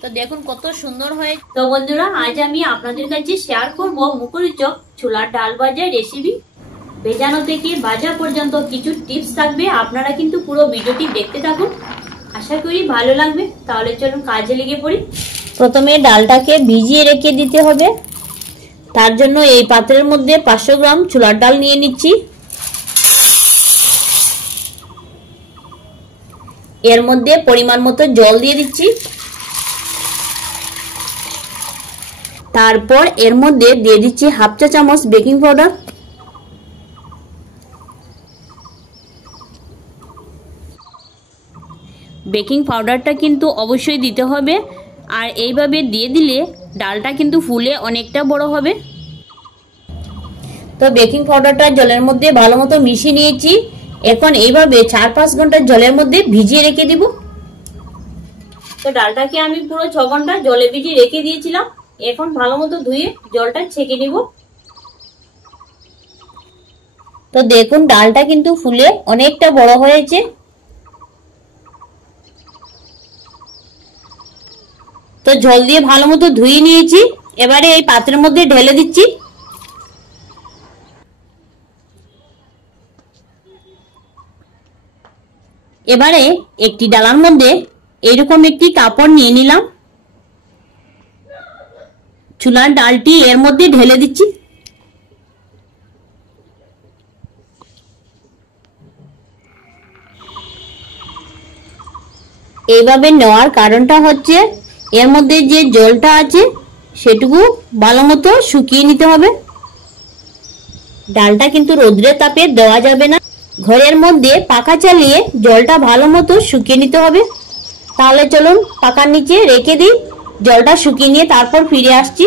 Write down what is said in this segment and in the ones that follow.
তো দেখুন কত সুন্দর হয়। তো বন্ধুরা আজ আমি আপনাদের কাছে শেয়ার করব মুখরোচক ছোলার ডাল ভাজার রেসিপি। ভেজানো থেকে ভাজা পর্যন্ত কিছু টিপস থাকবে, আপনারা কিন্তু পুরো ভিডিওটি দেখতে থাকুন, আশা করি ভালো লাগবে। তাহলে চলুন কাজে লেগে পড়ি। প্রথমে ডালটাকে ভিজিয়ে রেখে দিতে হবে। তার জন্য এই পাত্রের মধ্যে 500 গ্রাম ছোলার ডাল নিয়ে নিচ্ছি। এর মধ্যে পরিমাণ মতো জল দিয়ে দিচ্ছি। তারপর এর মধ্যে দিয়ে দিচ্ছি হাফ চা চামচ বেকিং পাউডার। বেকিং পাউডারটা কিন্তু অবশ্যই দিতে হবে, আর এইভাবে দিয়ে দিলে ডালটা কিন্তু ফুলে অনেকটা বড় হবে। তো বেকিং পাউডারটা জলের মধ্যে ভালো মতো মিশিয়ে নিয়েছি। এখন এইভাবে 4-5 ঘন্টা জলের মধ্যে ভিজিয়ে রেখে দিব। তো ডালটাকে আমি পুরো 6 ঘন্টা জলে ভিজিয়ে রেখে দিয়েছিলাম। এখন ভালো মতো ধুয়ে জলটা ছেঁকে নিব। তো দেখুন ডালটা কিন্তু ফুলে অনেকটা বড় হয়েছে। তো জল দিয়ে ভালো মতো ধুয়ে নিয়েছি। এবারে এই পাত্রের মধ্যে ঢেলে দিচ্ছি। এবারে একটি ডালার মধ্যে এরকম একটি কাপড় নিয়ে নিলাম। ছোলার ডালটি এর মধ্যে ঢেলে দিচ্ছি। এইভাবে নেওয়ার কারণটা হচ্ছে এর মধ্যে যে জলটা আছে সেটুকু ভালো মতো শুকিয়ে নিতে হবে। ডালটা কিন্তু রোদ্রের তাপে দেওয়া যাবে না, ঘরের মধ্যে পাখা চালিয়ে জলটা ভালো মতো শুকিয়ে নিতে হবে। তাহলে চলুন পাখার নিচে রেখে দিই, জলটা শুকিয়ে নিয়ে তারপর ফিরে আসছি।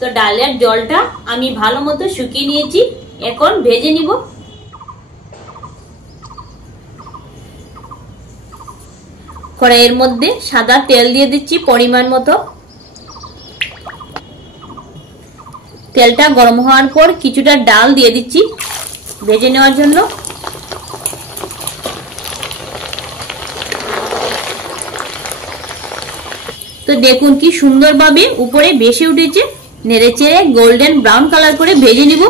তো ডালের জলটা আমি ভালো মতো শুকিয়ে নিয়েছি, এখন ভেজে নিব। কড়াইয়ের মধ্যে সাদা তেল দিয়ে দিচ্ছি পরিমাণ মতো। তেলটা গরম হওয়ার পর কিছুটা ডাল দিয়ে দিচ্ছি ভেজে নেওয়ার জন্য। তো দেখুন কি সুন্দরভাবে উপরে ভেসে উঠেছে। নেড়েচেড়ে গোল্ডেন ব্রাউন কালার করে ভেজে নিব।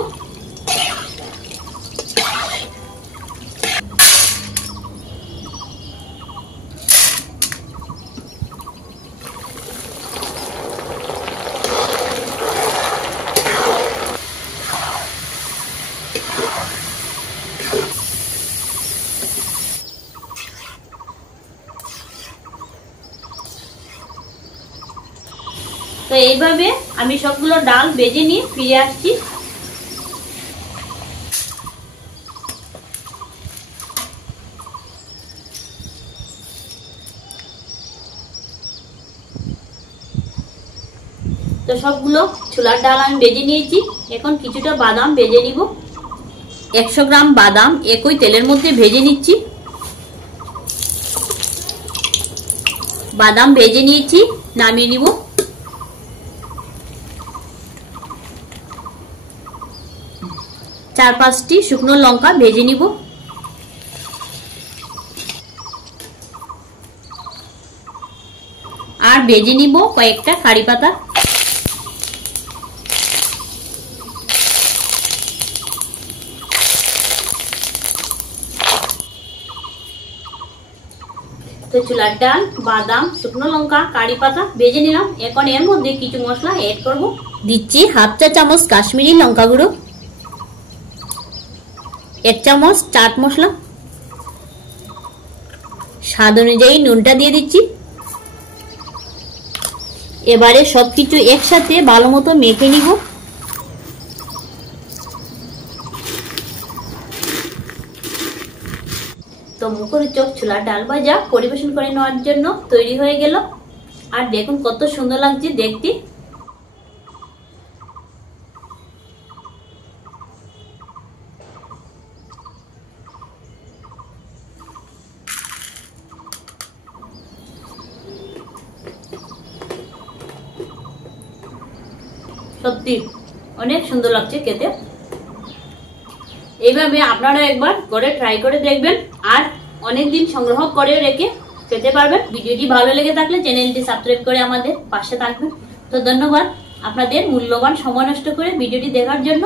তো এইভাবে আমি সবগুলো ডাল ভেজে নিয়ে ফিরে আসছি। তো সবগুলো ছোলার ডাল আমি ভেজে নিয়েছি। এখন কিছুটা বাদাম ভেজে নিব। 100 গ্রাম বাদাম একই তেলের মধ্যে ভেজে নিচ্ছি। বাদাম ভেজে নিয়েছি, নামিয়ে নিব। 4-5টি শুকনো লঙ্কা ভেজে নিব। আর ভেজে নিব কয়েকটা কারি পাতা। তো ছোলার ডাল, বাদাম, শুকনো লঙ্কা, কারি পাতা ভেজে নিলাম। এখন এর মধ্যে কিছু মশলা এড করব। দিচ্ছি হাফ চা চামচ কাশ্মীরি লঙ্কা গুঁড়ো, 1 চামচ চাট মশলা, স্বাদ অনুযায়ী নুনটা দিয়ে দিচ্ছি। এবারে সবকিছু একসাথে ভালো মতো মেখে নিব। তো মুখরোচক ছোলার ডাল ভাজা পরিবেশন করে নেওয়ার জন্য তৈরি হয়ে গেল। আর দেখুন কত সুন্দর লাগছে দেখতে। সত্যি অনেক সুন্দর লাগছে খেতে। এইভাবে আপনারা একবার ঘরে ট্রাই করে দেখবেন, আর অনেক দিন সংগ্রহ করে রেখে পেতে পারবেন। ভিডিওটি ভালো লেগে থাকলে চ্যানেলটি সাবস্ক্রাইব করে আমাদের পাশে থাকবেন। তো ধন্যবাদ আপনাদের মূল্যবান সময় নষ্ট করে ভিডিওটি দেখার জন্য।